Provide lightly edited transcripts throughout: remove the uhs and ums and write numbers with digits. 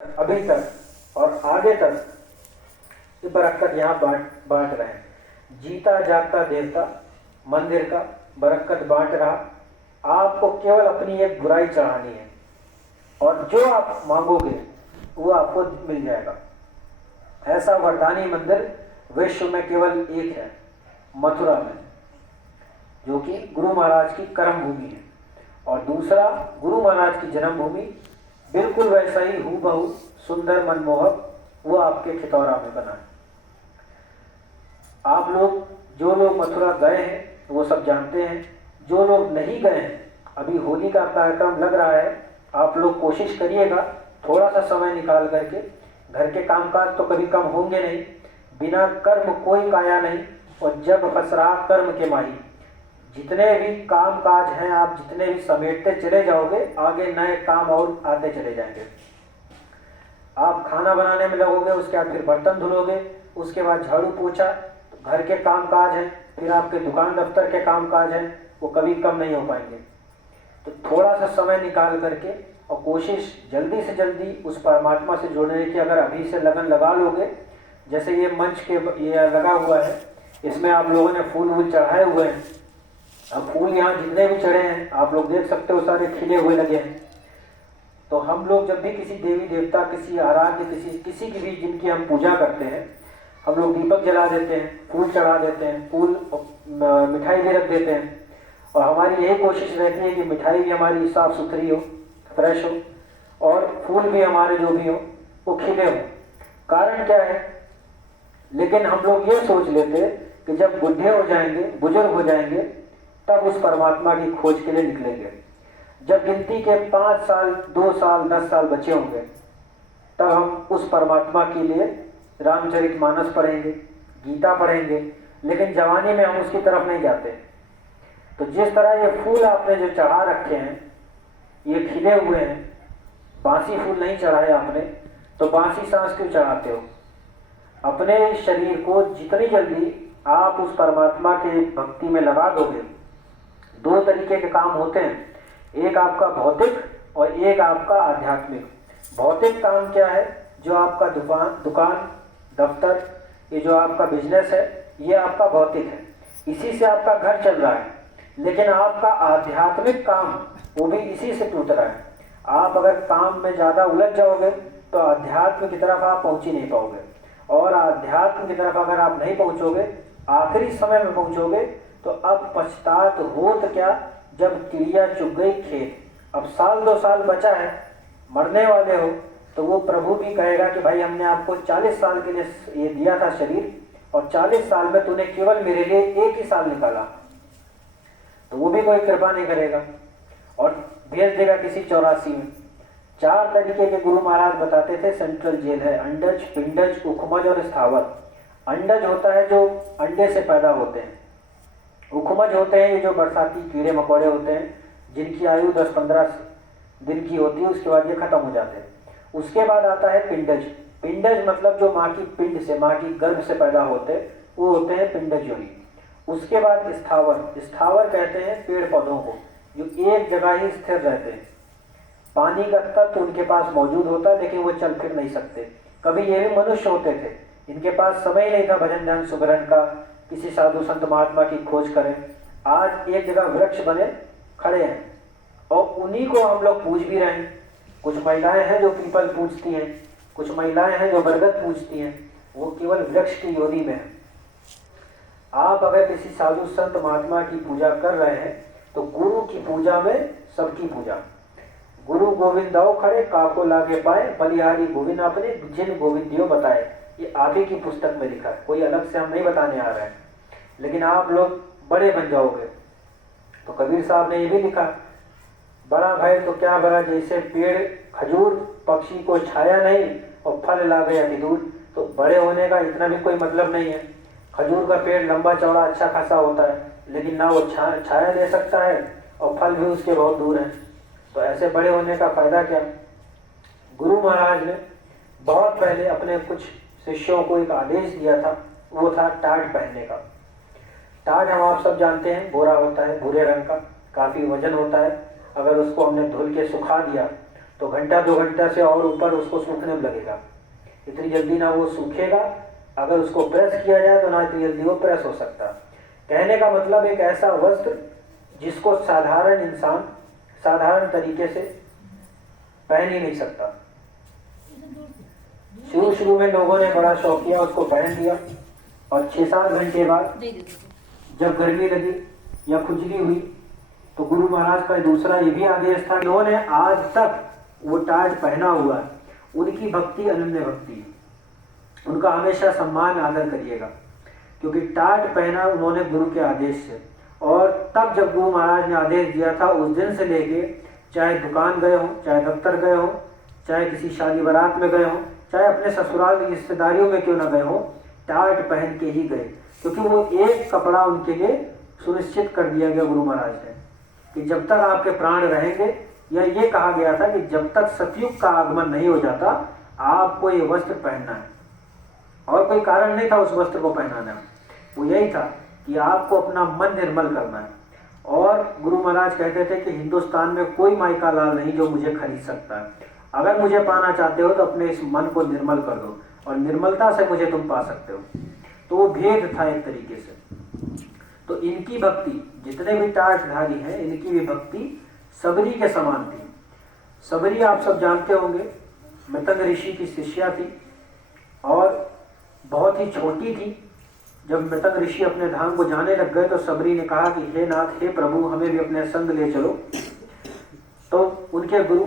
अभी तक और आगे तक ये बरकत यहाँ बांट रहे हैं। जीता जागता देवता मंदिर का बरकत बांट रहा। आपको केवल अपनी एक बुराई चढ़ानी है और जो आप मांगोगे वो आपको मिल जाएगा। ऐसा वरदानी मंदिर विश्व में केवल एक है, मथुरा में, जो कि गुरु महाराज की कर्म भूमि है। और दूसरा गुरु महाराज की जन्मभूमि बिल्कुल वैसा ही हूबहू सुंदर मनमोहक वो आपके खितौरा में बना है। आप लोग जो लोग मथुरा गए हैं वो सब जानते हैं, जो लोग नहीं गए हैं अभी होली का कार्यक्रम लग रहा है, आप लोग कोशिश करिएगा थोड़ा सा समय निकाल करके। घर के कामकाज तो कभी कम होंगे नहीं, बिना कर्म कोई काया नहीं। और जब फसरा कर्म के माही, जितने भी काम काज हैं आप जितने भी समेटते चले जाओगे, आगे नए काम और आते चले जाएंगे। आप खाना बनाने में लगोगे, उसके बाद फिर बर्तन धुलोगे, उसके बाद झाड़ू पोछा, तो घर के काम काज हैं, फिर आपके दुकान दफ्तर के काम काज हैं, वो कभी कम नहीं हो पाएंगे। तो थोड़ा सा समय निकाल करके और कोशिश जल्दी से जल्दी उस परमात्मा से जुड़ने की अगर अभी से लगन लगा लोगे। जैसे ये मंच के ये लगा हुआ है, इसमें आप लोगों ने फूल वूल चढ़ाए हुए हैं। अब फूल यहाँ जितने भी चढ़े हैं आप लोग देख सकते हो, सारे खिले हुए लगे हैं। तो हम लोग जब भी किसी देवी देवता, किसी आराध्य, किसी की भी जिनकी हम पूजा करते हैं, हम लोग दीपक जला देते हैं, फूल चढ़ा देते हैं, फूल मिठाई भी रख देते हैं। और हमारी यही कोशिश रहती है कि मिठाई भी हमारी साफ सुथरी हो, फ्रेश हो, और फूल भी हमारे जो भी हो वो खिले हो। कारण क्या है? लेकिन हम लोग ये सोच लेते कि जब बुढ़े हो जाएंगे, बुजुर्ग हो जाएंगे, तब उस परमात्मा की खोज के लिए निकलेंगे। जब गिनती के 5 साल, 2 साल, 10 साल बचे होंगे, तब हम उस परमात्मा के लिए रामचरितमानस पढ़ेंगे, गीता पढ़ेंगे। लेकिन जवानी में हम उसकी तरफ नहीं जाते। तो जिस तरह ये फूल आपने जो चढ़ा रखे हैं, ये खिले हुए हैं, बासी फूल नहीं चढ़ाए आपने, तो बासी सांस क्यों चढ़ाते हो? अपने शरीर को जितनी जल्दी आप उस परमात्मा के भक्ति में लगा दोगे, 2 तरीके के काम होते हैं, एक आपका भौतिक और एक आपका आध्यात्मिक। भौतिक काम क्या है? जो आपका दुकान दफ्तर, ये जो आपका बिजनेस है, ये आपका भौतिक है, इसी से आपका घर चल रहा है। लेकिन आपका आध्यात्मिक काम वो भी इसी से टूट रहा है। आप अगर काम में ज़्यादा उलझ जाओगे तो अध्यात्म की तरफ आप पहुँच ही नहीं पाओगे। और आध्यात्म की तरफ अगर आप नहीं पहुँचोगे, आखिरी समय में पहुँचोगे, तो अब पछतात होत क्या जब चिड़िया चुग गई खेत। अब 1-2 साल बचा है, मरने वाले हो, तो वो प्रभु भी कहेगा कि भाई हमने आपको 40 साल के लिए ये दिया था शरीर, और 40 साल में तूने केवल मेरे लिए 1 ही साल निकाला। तो वो भी कोई कृपा नहीं करेगा और भेज देगा किसी 84 में। 4 तरीके के गुरु महाराज बताते थे सेंट्रल जेल है, अंडज, पिंडज, उखमज और स्थावर। अंडज होता है जो अंडे से पैदा होते हैं, उखमज होते हैं ये जो बरसाती कीड़े मकोड़े होते हैं, जिनकी आयु 10-15 दिन की होती है, उसके बाद ये खत्म हो जाते हैं। उसके बाद आता है पिंडज। पिंडज मतलब जो माँ की पिंड से, माँ की गर्भ से पैदा होते, वो होते हैं पिंडज योनि। उसके बाद स्थावर। स्थावर कहते हैं पेड़ पौधों को, जो एक जगह ही स्थिर रहते हैं। पानी का तत्व उनके पास मौजूद होता है, लेकिन वो चल फिर नहीं सकते। कभी ये भी मनुष्य होते थे, इनके पास समय ही नहीं था भजन ध्यान सुमिरन का, किसी साधु संत महात्मा की खोज करें। आज एक जगह वृक्ष बने खड़े हैं और उन्हीं को हम लोग पूज भी रहे हैं। कुछ महिलाएं हैं जो पीपल पूजती हैं, कुछ महिलाएं हैं जो बरगद पूजती हैं, वो केवल वृक्ष की योनि में है। आप अगर किसी साधु संत महात्मा की पूजा कर रहे हैं तो गुरु की पूजा में सबकी पूजा। गुरु गोविंद दाओ खड़े काको लागे पाए, बलिहारी गोविंद अपने जिन गोविंदियों बताए। ये आप ही की पुस्तक में लिखा है, कोई अलग से हम नहीं बताने आ रहे हैं। लेकिन आप लोग बड़े बन जाओगे। तो कबीर साहब ने ये भी लिखा, बड़ा भय तो क्या बड़ा, जैसे पेड़ खजूर, पक्षी को छाया नहीं और फल लागे अति दूर। तो बड़े होने का इतना भी कोई मतलब नहीं है। खजूर का पेड़ लंबा चौड़ा अच्छा खासा होता है, लेकिन ना वो छाया दे सकता है और फल भी उसके बहुत दूर हैं। तो ऐसे बड़े होने का फायदा क्या? गुरु महाराज ने बहुत पहले अपने कुछ शिष्यों को एक आदेश दिया था, वो था टाट पहनने का। टाट हम आप सब जानते हैं, बोरा होता है भूरे रंग का, काफी वजन होता है। अगर उसको हमने धुल के सुखा दिया तो घंटा 2 घंटा से और ऊपर उसको सूखने में लगेगा, इतनी जल्दी ना वो सूखेगा। अगर उसको प्रेस किया जाए तो ना इतनी जल्दी वो प्रेस हो सकता। कहने का मतलब एक ऐसा वस्त्र जिसको साधारण इंसान साधारण तरीके से पहन ही नहीं सकता। शुरू में लोगों ने बड़ा शौक किया, उसको पहन लिया, और 6-7 घंटे बाद जब गर्मी लगी या खुजली हुई तो गुरु महाराज का दूसरा ये भी आदेश था, इन्होंने आज तक वो टाट पहना हुआ है, उनकी भक्ति अनन्य भक्ति है, उनका हमेशा सम्मान आदर करिएगा, क्योंकि टाट पहना उन्होंने गुरु के आदेश से। और तब जब गुरु महाराज ने आदेश दिया था, उस दिन से लेके चाहे दुकान गए हो, चाहे दफ्तर गए हो, चाहे किसी शादी बारात में गए हो, चाहे अपने ससुराल की रिश्तेदारियों में क्यों ना गए हो, टाट पहन के ही गए, क्योंकि वो एक कपड़ा उनके लिए सुनिश्चित कर दिया गया गुरु महाराज ने कि जब तक आपके प्राण रहेंगे, या ये कहा गया था कि जब तक सतयुग का आगमन नहीं हो जाता आपको ये वस्त्र पहनना है। और कोई कारण नहीं था उस वस्त्र को पहनाना, वो यही था कि आपको अपना मन निर्मल करना है। और गुरु महाराज कहते थे कि हिंदुस्तान में कोई माइका लाल नहीं जो मुझे खरीद सकता है, अगर मुझे पाना चाहते हो तो अपने इस मन को निर्मल कर दो और निर्मलता से मुझे तुम पा सकते हो। तो वो भेद था एक तरीके से। तो इनकी भक्ति, जितने भी टाटधारी हैं, इनकी भी भक्ति सबरी के समान थी। सबरी आप सब जानते होंगे, मतंग ऋषि की शिष्या थी और बहुत ही छोटी थी। जब मतंग ऋषि अपने धाम को जाने लग गए तो सबरी ने कहा कि हे नाथ, हे प्रभु, हमें भी अपने संग ले चलो। तो उनके गुरु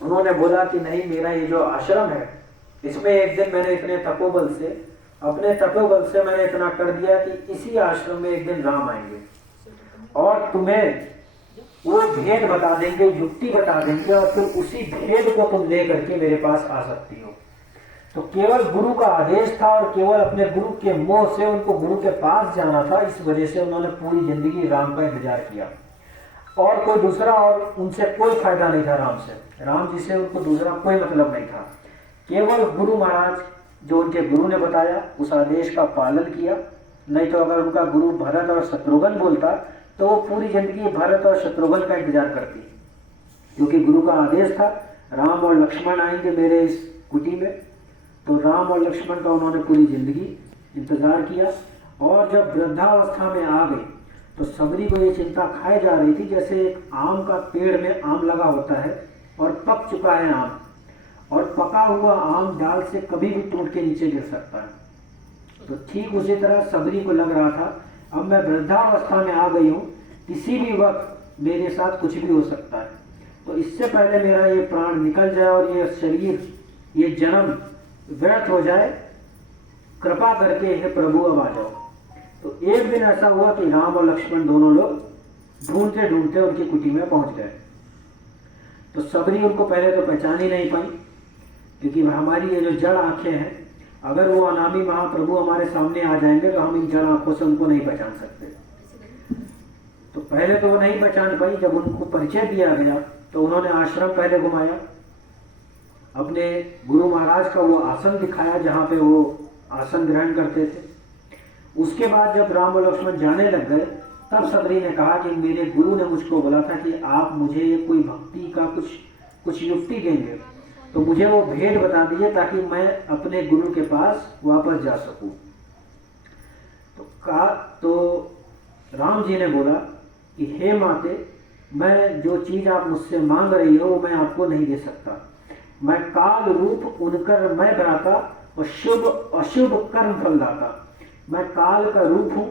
उन्होंने बोला कि नहीं, मेरा ये जो आश्रम है इसमें एक दिन मैंने अपने तपोबल से मैंने इतना कर दिया कि इसी आश्रम में एक दिन राम आएंगे और तुम्हें वो भेद बता देंगे, युक्ति बता देंगे, और फिर उसी भेद को तुम ले करके मेरे पास आ सकती हो। तो केवल गुरु का आदेश था और केवल अपने गुरु के मोह से उनको गुरु के पास जाना था, इस वजह से उन्होंने पूरी जिंदगी राम का इंतजार किया। और कोई दूसरा, और उनसे कोई फायदा नहीं था राम जी से उनको दूसरा कोई मतलब नहीं था। केवल गुरु महाराज जो उनके गुरु ने बताया उस आदेश का पालन किया। नहीं तो अगर उनका गुरु भरत और शत्रुघ्न बोलता तो वो पूरी जिंदगी भरत और शत्रुघ्न का इंतजार करती, क्योंकि गुरु का आदेश था राम और लक्ष्मण आएंगे मेरे इस कुटी में। तो राम और लक्ष्मण का उन्होंने पूरी जिंदगी इंतजार किया। और जब वृद्धावस्था में आ गई तो सबरी को ये चिंता खाए जा रही थी, जैसे एक आम का पेड़ में आम लगा होता है और पक चुका है आम, और पका हुआ आम डाल से कभी भी टूट के नीचे गिर सकता है। तो ठीक उसी तरह सबरी को लग रहा था, अब मैं वृद्धावस्था में आ गई हूँ, किसी भी वक्त मेरे साथ कुछ भी हो सकता है, तो इससे पहले मेरा ये प्राण निकल जाए और ये शरीर, ये जन्म व्यर्थ हो जाए, कृपा करके हे प्रभु अब आ जाओ। तो एक दिन ऐसा हुआ कि राम और लक्ष्मण दोनों लोग ढूंढते ढूंढते उनकी कुटी में पहुंच गए। तो सबरी उनको पहले तो पहचान ही नहीं पाई, क्योंकि हमारी ये जो जड़ आंखें हैं, अगर वो अनामी महाप्रभु हमारे सामने आ जाएंगे तो हम इन जड़ आंखों से उनको नहीं पहचान सकते। तो पहले तो वो नहीं पहचान पाई। जब उनको परिचय दिया गया तो उन्होंने आश्रम पहले घुमाया, अपने गुरु महाराज का वो आसन दिखाया जहाँ पे वो आसन ग्रहण करते थे। उसके बाद जब राम और लक्ष्मण जाने लग गए तब सबरी ने कहा कि मेरे गुरु ने मुझको बोला था कि आप मुझे कोई भक्ति का कुछ युक्ति देंगे, तो मुझे वो भेद बता दीजिए ताकि मैं अपने गुरु के पास वापस जा सकूं। तो राम जी ने बोला कि हे माते, मैं जो चीज आप मुझसे मांग रही हो वो मैं आपको नहीं दे सकता। मैं काल रूप उनकर मैं भ्राता और शुभ अशुभ कर्म फलदाता। मैं काल का रूप हूँ